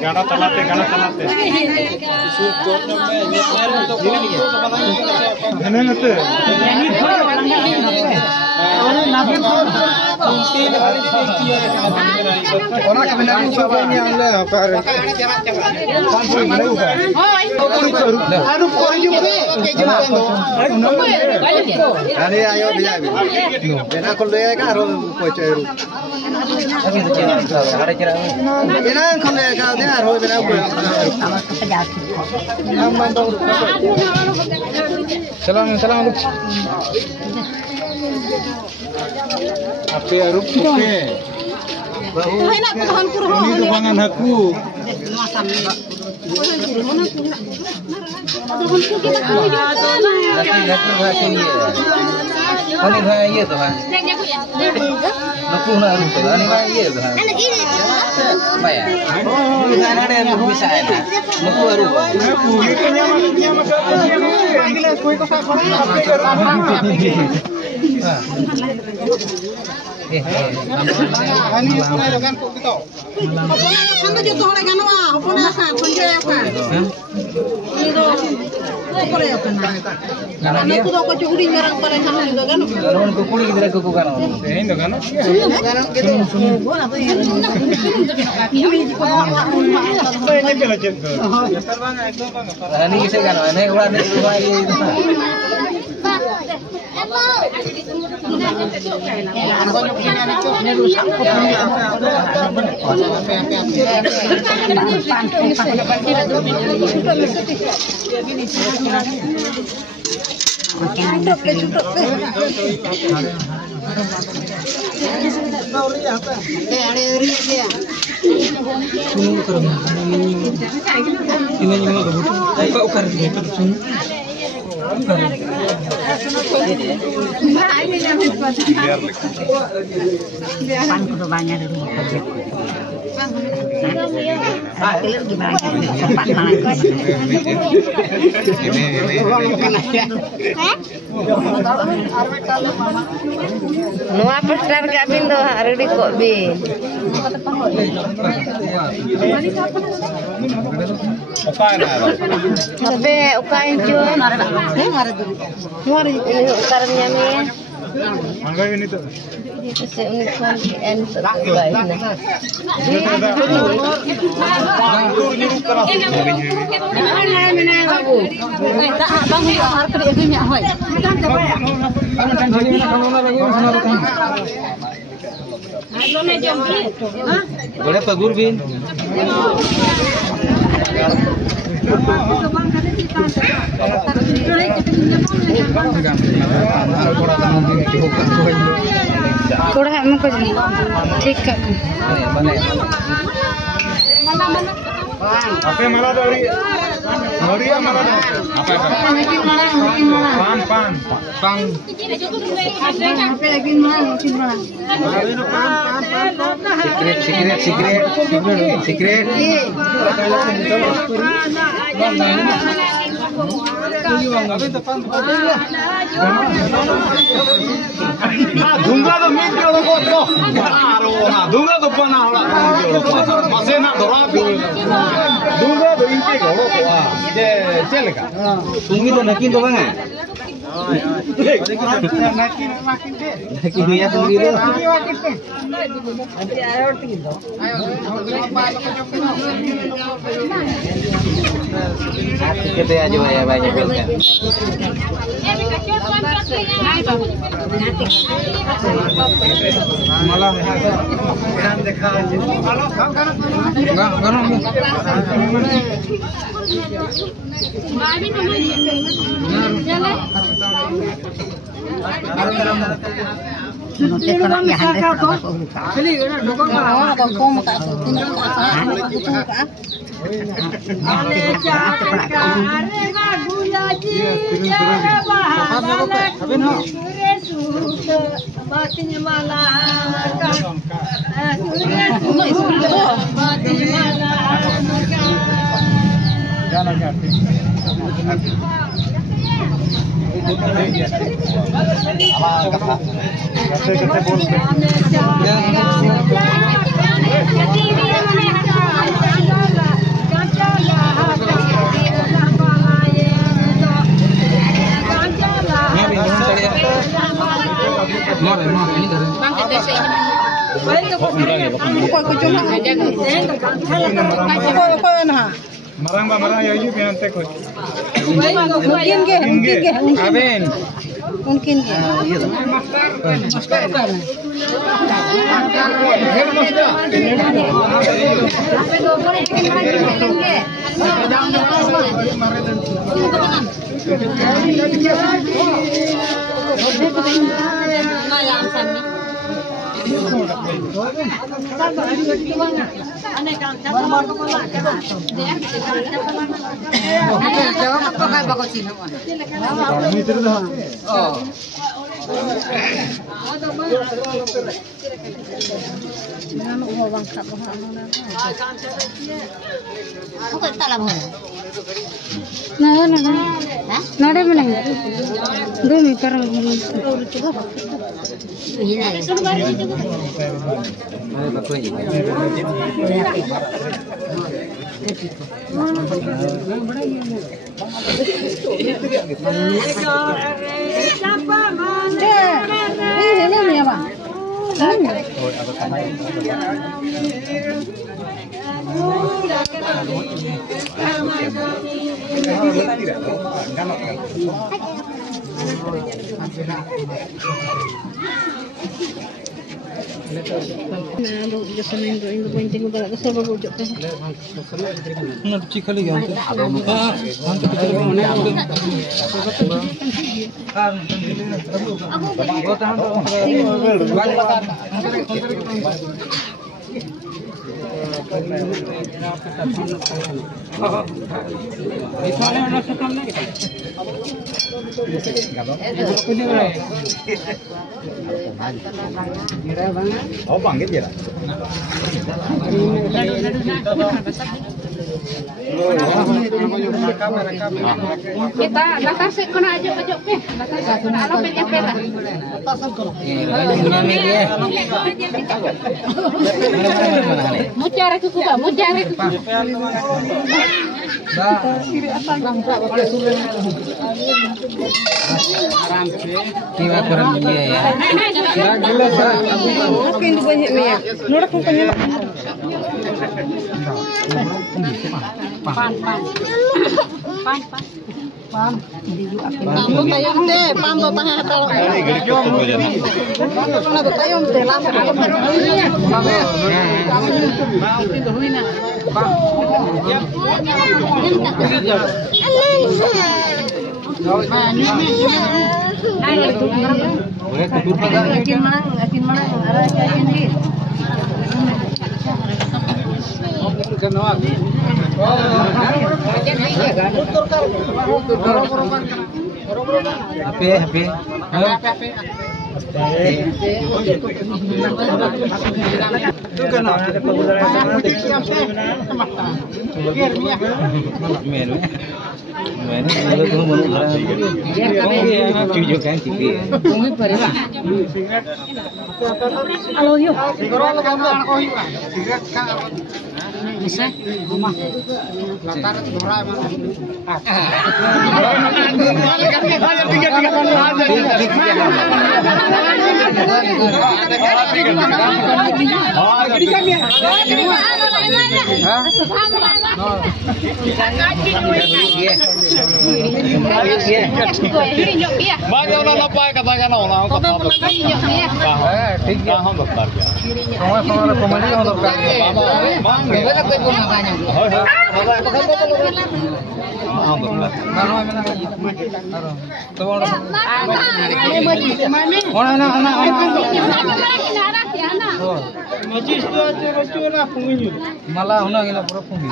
Gana talate. Salam. Api arup oke. Ini kebangan aku. Nuah pasar kami tu hari di kopi. Tapi ukain cuy. Ini ukarnya ni. Mangga ini tu. Kasi unicorn and baik na. Boleh Pak Gurbin. थोड़ा है हमको ठीक है Apa malah dari Maria malah apa pan secret na hola mase na dora dulga do inke goro koa je cheleka tumi do nakin do bang nakin ya tumi do kita aja ya banyak belkan malah kan dekha aja enggak marang ya yu pian te ko mungkin nada menang 2 meter oh banget ya kita bakar sekona aja pojoknya kalau pengen pera mau cari kuku Pak mau cari kuku Tiba kurang dia ya. mungkin banyak ya norak kukunya pan Pambo tayong te, pambo pangatalo. Pambo tayong te, lasa kalau HP. Mana kalau kamu mau orang cuci kan cipi. Tunggu pare ba. Halo yo. Bisa? Mama. Latar dora mana? Banyak orang apa katanya orang kata apa? ठीक है हम बता दिया समय समय कमेटी हम दरकार मांगे Wala koy po makanya. हां बता Malah huna gila pura pungi.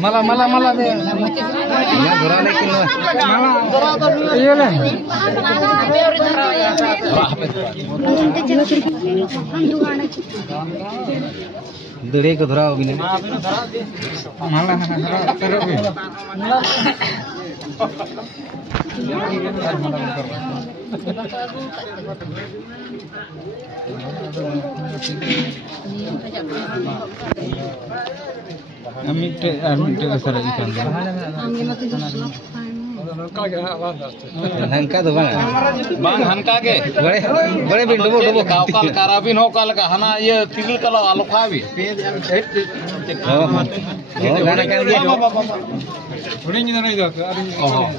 Malah deh. Ya dora lekin lo. Iya lah. Dure ko dora begini. Malah terus. Amite kasar ikan. Hangka tuh bang. bang hanka ke Bade bin dobo kau kal karabin ho kal ka hana ye tigil kalau alu khabi Oh, gana kan dia. oh